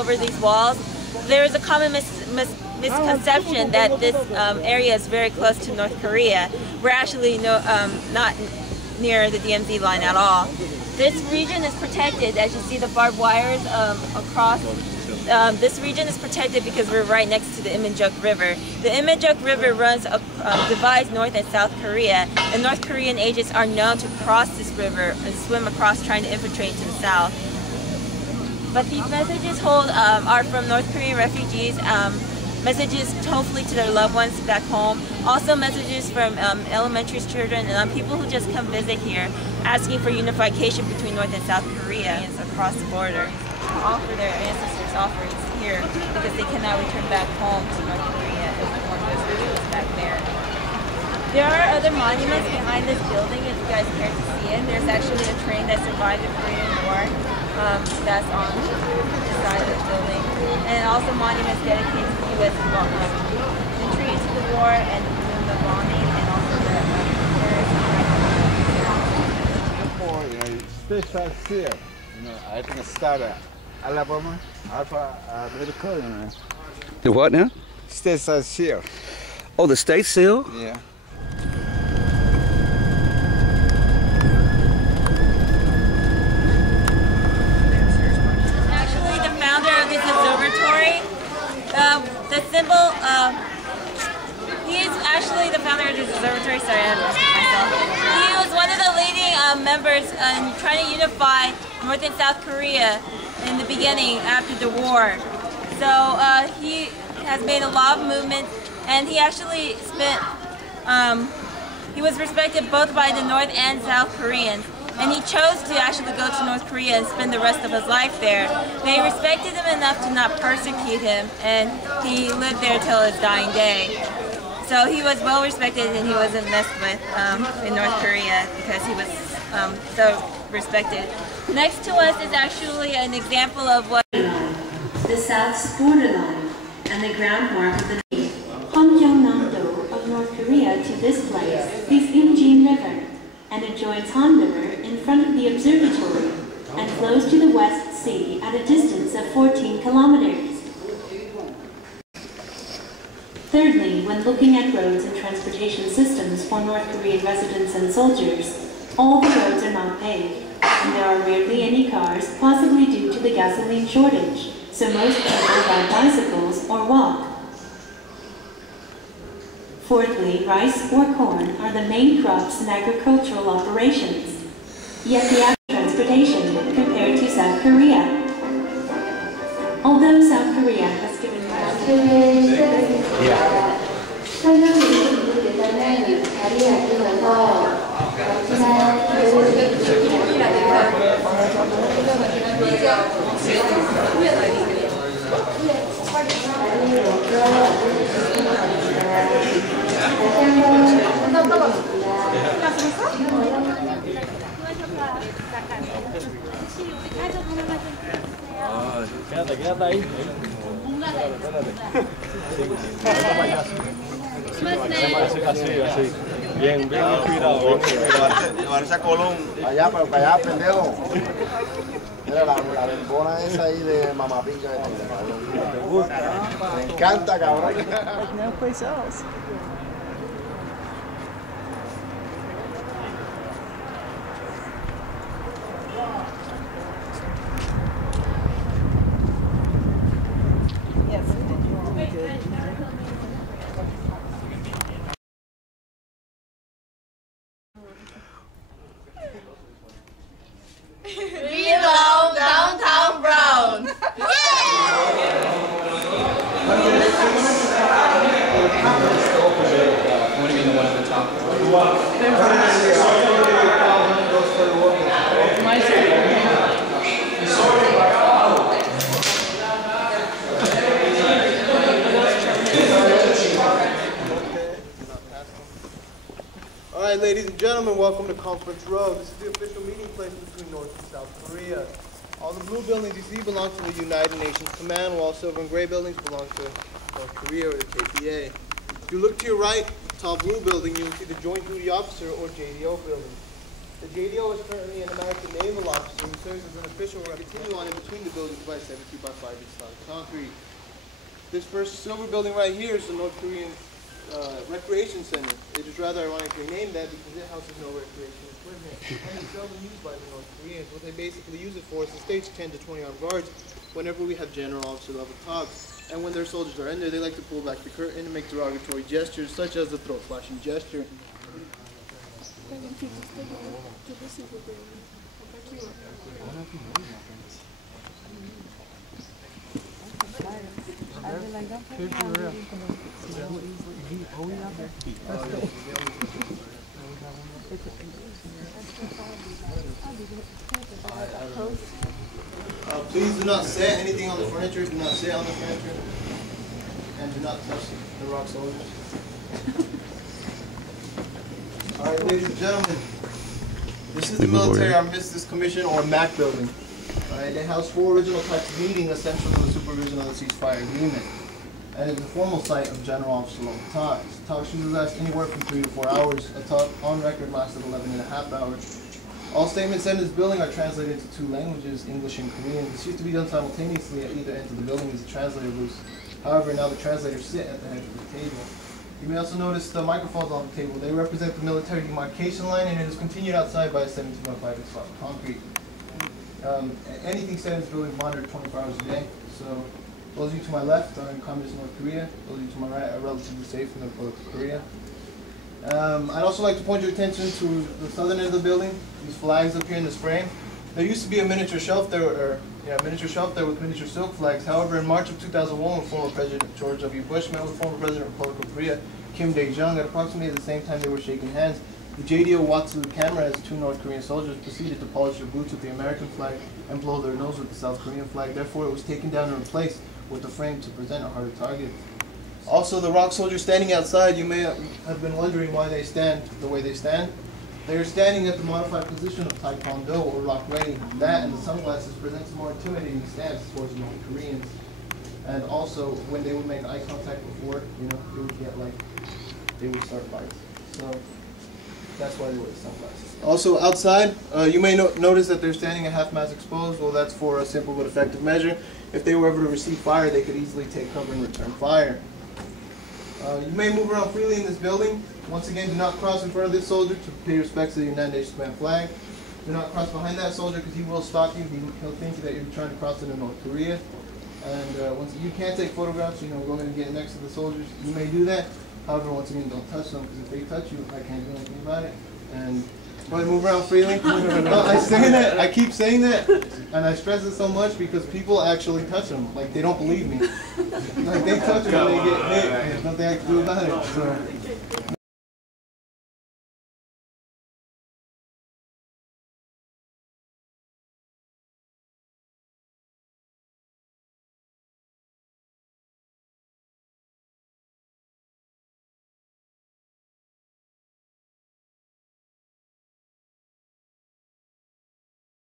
over these walls. There is a common misconception that this area is very close to North Korea. We're actually not near the DMZ line at all. This region is protected, as you see the barbed wires across. This region is protected because we're right next to the Imminjuk River. The Imminjuk River divides North and South Korea, and North Korean agents are known to cross this river and swim across trying to infiltrate to the south. But these messages are from North Korean refugees, messages hopefully to their loved ones back home, also messages from elementary children and people who just come visit here, asking for unification between North and South Korea across the border. Offer their ancestors offerings here because they cannot return back home to North Korea if one goes rituals back there. There are other monuments behind this building if you guys care to see it. There's actually a train that survived the Korean War that's on the side of the building, and also monuments dedicated to U.S. entry into the war and the bombing, and also the special seal. I think it's started Alabama, Alpha, medical. The what now? State size seal. Oh, the state seal? Yeah. Actually, the founder of this observatory, the symbol, he is actually the founder of this observatory. Sorry, I had to repeat myself. He was one of the leading members in trying to unify North and South Korea in the beginning after the war. So he has made a lot of movements, and he actually he was respected both by the North and South Koreans, and he chose to actually go to North Korea and spend the rest of his life there. They respected him enough to not persecute him, and he lived there till his dying day. So he was well respected, and he wasn't messed with in North Korea because he was so respected. Next to us is actually an example of what the South's borderline and the ground mark of the Kijong-dong of North Korea to this place is Imjin River and it joins Han River in front of the observatory and flows to the West Sea at a distance of 14 kilometers. Thirdly, when looking at roads and transportation systems for North Korean residents and soldiers, all the roads are not paved, and there are rarely any cars, possibly due to the gasoline shortage, so most people ride bicycles or walk. Fourthly, rice or corn are the main crops in agricultural operations, yet the average transportation compared to South Korea. Although South Korea has given Bien cuidado. Llevarse a Colón. Allá, para allá, pendejo. Mira la bembona esa ahí de mamapica. ¿Te gusta? Me encanta, cabrón. No place else. We love downtown Brown. What do you mean the one at the top? All right, ladies and gentlemen, welcome to Conference Row. This is the official meeting place between North and South Korea. All the blue buildings you see belong to the United Nations Command, while silver and gray buildings belong to North Korea or the KPA. If you look to your right, tall blue building, you will see the Joint Duty Officer or JDO building. The JDO is currently an American naval officer who serves as an official continue on in between the buildings by 72 by 5 inch solid concrete. This first silver building right here is the North Korean Recreation Center. It is rather ironically named that because it houses no recreation equipment and it's seldom used by the North Koreans. What they basically use it for is to stage 10 to 20 armed guards whenever we have general officer level talks. And when their soldiers are in there, they like to pull back the curtain and make derogatory gestures such as the throat slashing gesture. Please do not set anything on the furniture, do not sit on the furniture, and do not touch the rock soldiers. Alright, ladies and gentlemen, this is the Military Armistice Commission, or MAC building. Alright, it has 4 original types of meetings essential to the supervision of the ceasefire agreement. And it's a formal site of general officer level talks. Talks usually last anywhere from 3 to 4 hours. A talk on record lasted 11.5 hours. All statements in this building are translated into 2 languages, English and Korean. This used to be done simultaneously at either end of the building as a translator booth. However, now the translators sit at the head of the table. You may also notice the microphones on the table. They represent the military demarcation line, and it is continued outside by a 17 by 5 inch slab of concrete. Anything said in this building is monitored 24 hours a day. So those of you to my left are in Communist North Korea. Those of you to my right are relatively safe in the Republic of Korea. I'd also like to point your attention to the southern end of the building. These flags up here in this frame. There used to be a miniature shelf there, with miniature silk flags. However, in March of 2001, when former President George W. Bush met with former President of the Republic of Korea, Kim Daeseong-dong, at approximately the same time they were shaking hands, the JDO walked to the camera as 2 North Korean soldiers proceeded to polish their boots with the American flag and blow their nose with the South Korean flag. Therefore, it was taken down and replaced with the frame to present a harder target. Also, the rock soldiers standing outside, you may have been wondering why they stand the way they stand. They are standing at the modified position of Taekwondo or lock ready. That and the sunglasses presents a more intimidating stance towards North Koreans. And also, when they would make eye contact before, they would get they would start fights. So that's why they wear the sunglasses. Also, outside, you may notice that they're standing at half-mast exposed. Well, that's for a simple but effective measure. If they were ever to receive fire, they could easily take cover and return fire. You may move around freely in this building. Once again, do not cross in front of this soldier to pay respects to the United Nations command flag. Do not cross behind that soldier because he will stalk you. He'll think that you're trying to cross into North Korea. And once you can take photographs, go ahead and get next to the soldiers. You may do that. However, once again, don't touch them because if they touch you, I can't do anything about it. And go ahead and move around freely. No, I keep saying that, and I stress it so much because people actually touch them. They don't believe me. They touch them and they get hit. There's nothing I can do about it. So.